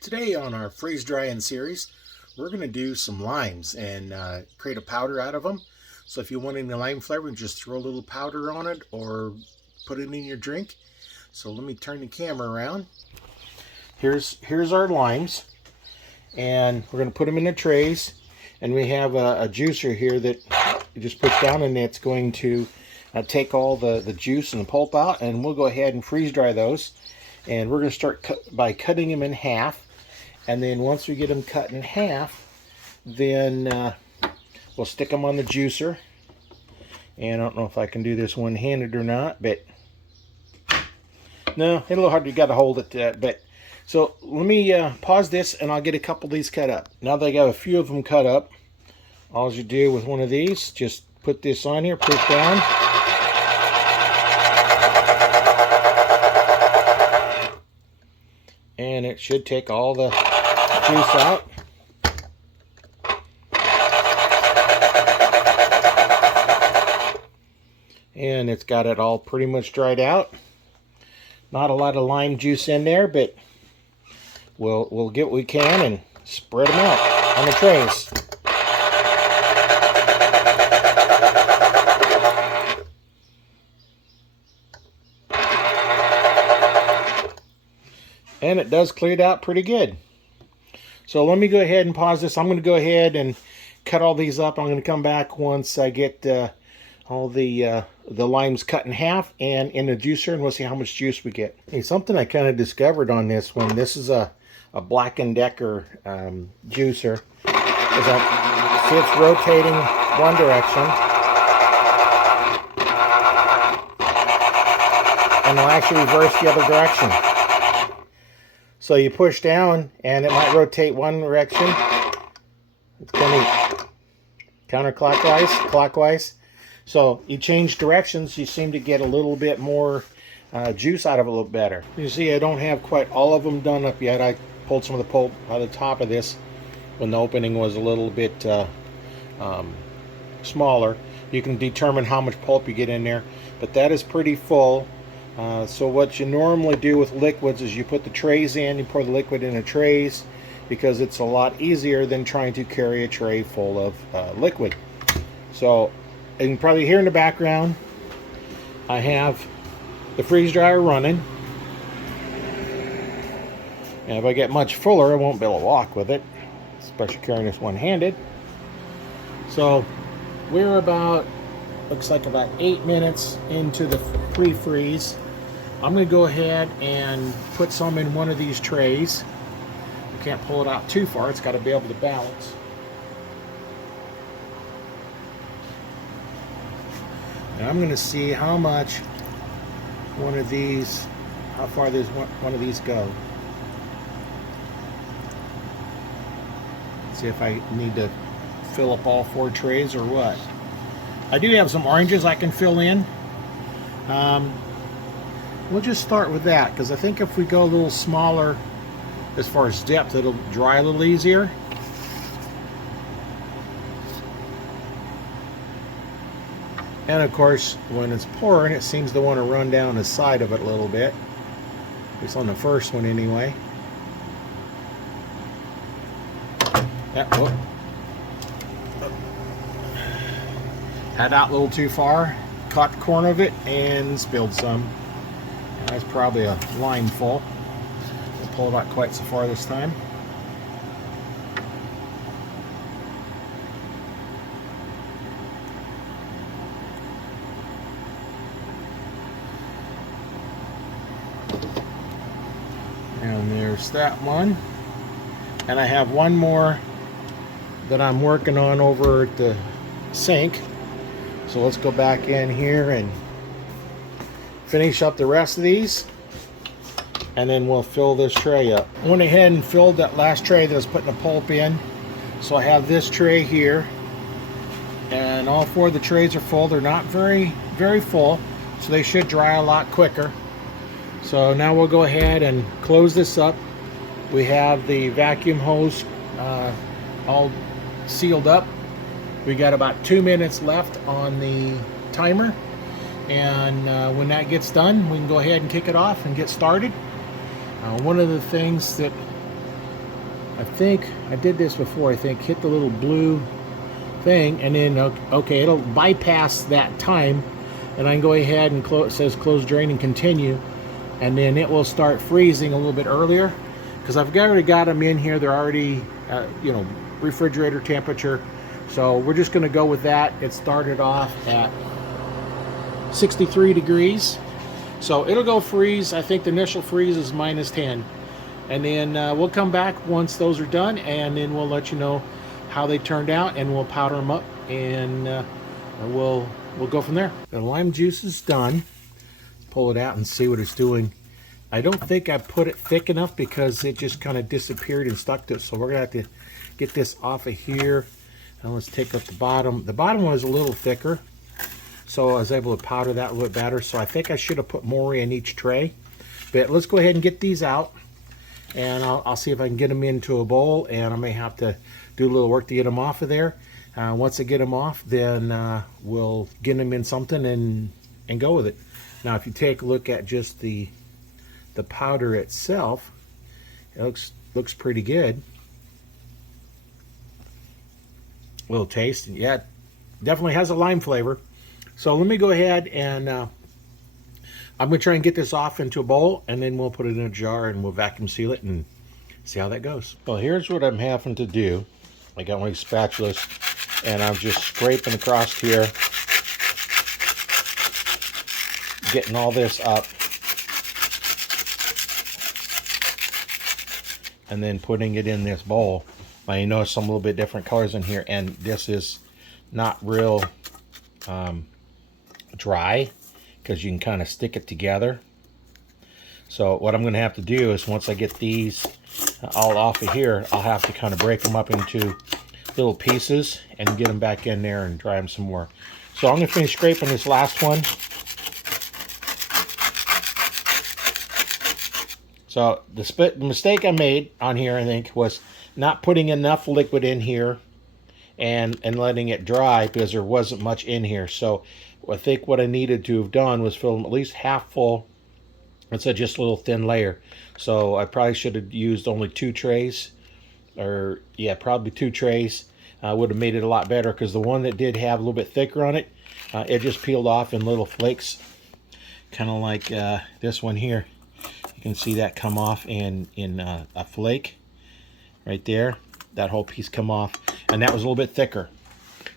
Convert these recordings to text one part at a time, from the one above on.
Today on our freeze drying series, we're going to do some limes and create a powder out of them. So if you want any lime flavor, just throw a little powder on it or put it in your drink. So let me turn the camera around. Here's our limes, and we're going to put them in the trays. And we have a juicer here that you just push down, and it's going to take all the juice and the pulp out, and we'll go ahead and freeze dry those. And we're going to start by cutting them in half. And then once we get them cut in half, then we'll stick them on the juicer. And I don't know if I can do this one-handed or not, but no, it's a little hard. You got to hold it. But so let me pause this, and I'll get a couple of these cut up. Now that I got a few of them cut up, all you do with one of these, just put this on here, push down. And it should take all the juice out. And it's got it all pretty much dried out. Not a lot of lime juice in there, but we'll get what we can and spread them out on the trays. And it does clear it out pretty good. So let me go ahead and pause this. I'm going to go ahead and cut all these up. I'm going to come back once I get all the limes cut in half and in the juicer, and we'll see how much juice we get. Hey, something I kind of discovered on this one. This is a Black & Decker juicer. See, it's rotating one direction, and it'll actually reverse the other direction. So you push down, and it might rotate one direction. It's going to counterclockwise, clockwise. So you change directions, you seem to get a little bit more juice out of it a little better. You see, I don't have quite all of them done up yet. I pulled some of the pulp out of the top of this when the opening was a little bit smaller. You can determine how much pulp you get in there, but that is pretty full. So what you normally do with liquids is you put the trays in, you pour the liquid in the trays, because it's a lot easier than trying to carry a tray full of liquid. So you can probably hear in the background, I have the freeze dryer running. And if I get much fuller, I won't be able to walk with it, especially carrying this one-handed. So we're about, looks like about 8 minutes into the pre-freeze. I'm going to go ahead and put some in one of these trays. You can't pull it out too far, it's got to be able to balance. And I'm going to see how much one of these, how far does one of these go. See if I need to fill up all 4 trays or what. I do have some oranges I can fill in. We'll just start with that, because I think if we go a little smaller as far as depth, it'll dry a little easier. And of course, when it's pouring, it seems to want to run down the side of it a little bit. At least on the first one anyway. Had out a little too far, caught the corner of it and spilled some. That's probably a line full. We'll pull it out quite so far this time. And there's that one. And I have one more that I'm working on over at the sink. So let's go back in here and finish up the rest of these, and then we'll fill this tray up. I went ahead and filled that last tray that I was putting the pulp in. So I have this tray here, and all 4 of the trays are full. They're not very full, so they should dry a lot quicker. So now we'll go ahead and close this up. We have the vacuum hose all sealed up. We got about 2 minutes left on the timer, and when that gets done, we can go ahead and kick it off and get started. One of the things that I think I did this before. I think hit the little blue thing, and then okay, it'll bypass that time, and I can go ahead and close. It says close drain and continue, and then it will start freezing a little bit earlier because I've already got them in here. They're already you know, refrigerator temperature, so we're just going to go with that. It started off at 63 degrees, so it'll go freeze. I think the initial freeze is -10, and then we'll come back once those are done, and then we'll let you know how they turned out, and we'll powder them up, and we'll go from there. The lime juice is done. Pull it out and see what it's doing. I don't think I put it thick enough because it just kind of disappeared and stuck to it, so we're gonna have to get this off of here. Now let's take up the bottom. The bottom was a little thicker, so I was able to powder that a little bit better. So I think I should have put more in each tray, but let's go ahead and get these out, and I'll see if I can get them into a bowl, and I may have to do a little work to get them off of there. Once I get them off, then we'll get them in something and go with it. Now, if you take a look at just the powder itself, it looks pretty good. A little taste, and yeah, it definitely has a lime flavor. So let me go ahead and I'm gonna try and get this off into a bowl, and then we'll put it in a jar and we'll vacuum seal it and see how that goes. Well, here's what I'm having to do. I got one of these spatulas, and I'm just scraping across here, getting all this up, and then putting it in this bowl. Now you notice some little bit different colors in here, and this is not real dry because you can kind of stick it together. So what I'm going to have to do is, once I get these all off of here, I'll have to kind of break them up into little pieces and get them back in there and dry them some more. So I'm going to finish scraping this last one. So the mistake I made on here, I think, was not putting enough liquid in here and letting it dry, because there wasn't much in here. So I think what I needed to have done was fill them at least half full. It's just a little thin layer. So I probably should have used only 2 trays, or yeah, probably 2 trays. Would have made it a lot better, because the one that did have a little bit thicker on it, it just peeled off in little flakes, kind of like this one here. You can see that come off in a flake right there. That whole piece come off, and that was a little bit thicker.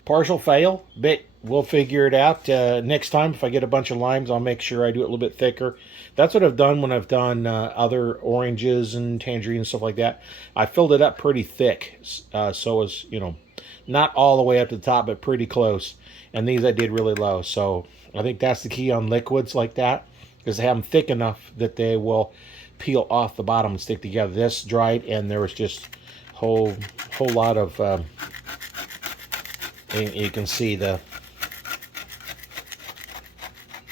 Partial fail, but we'll figure it out. Next time, if I get a bunch of limes, I'll make sure I do it a little bit thicker. That's what I've done when I've done other oranges and tangerines and stuff like that. I filled it up pretty thick, so it's, you know, not all the way up to the top, but pretty close. And these I did really low. So I think that's the key on liquids like that, because they have them thick enough that they will peel off the bottom and stick together. This dried, and there was just a whole lot of you can see the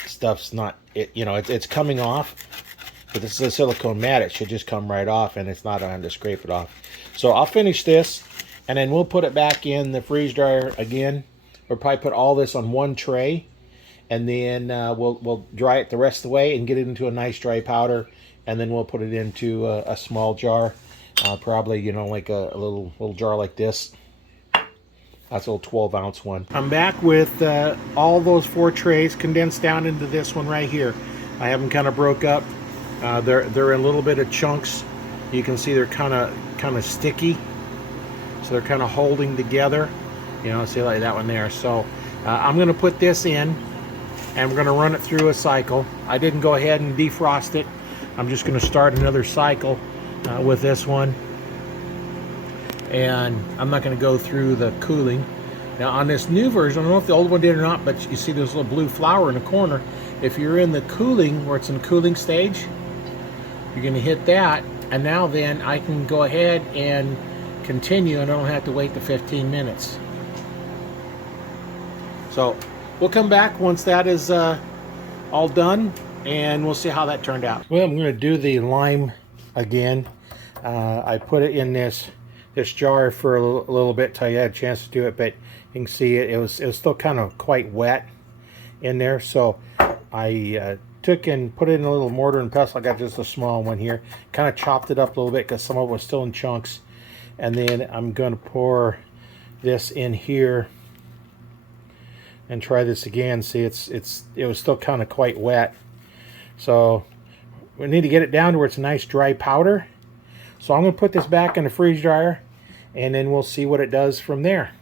stuff's not, you know, it's coming off, but this is a silicone mat. It should just come right off, and it's not on to scrape it off. So I'll finish this, and then we'll put it back in the freeze dryer again. We'll probably put all this on one tray, and then we'll dry it the rest of the way and get it into a nice dry powder, and then we'll put it into a small jar, probably, you know, like a little jar like this. That's a little 12-ounce one. I'm back with all those 4 trays condensed down into this one right here. I have them kind of broke up. They're in a little bit of chunks. You can see they're kind of sticky, so they're kind of holding together. You know, see, like that one there. So I'm going to put this in, and we're going to run it through a cycle. I didn't go ahead and defrost it. I'm just going to start another cycle with this one. And I'm not going to go through the cooling. Now on this new version, I don't know if the old one did or not, but you see this little blue flower in the corner. If you're in the cooling, where it's in the cooling stage, you're going to hit that, and now then I can go ahead and continue, and I don't have to wait the 15 minutes. So we'll come back once that is all done, and we'll see how that turned out. Well, I'm going to do the lime again. I put it in this jar for a little bit till you had a chance to do it, but you can see it was still kind of quite wet in there. So I took and put it in a little mortar and pestle. I got just a small one here, kind of chopped it up a little bit because some of it was still in chunks, And then I'm going to pour this in here and try this again. See, it was still kind of quite wet. So we need to get it down to where it's a nice dry powder. So I'm going to put this back in the freeze dryer, and then we'll see what it does from there.